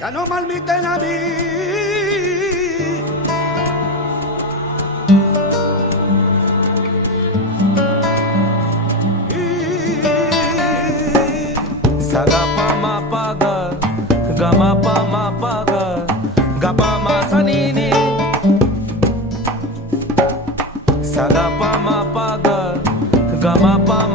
Ya no malmiten a mí. Saga pa ma pa ga, ga ma pa ga, ga pa ma sa ni ni. Saga pa ma pa ga ma pa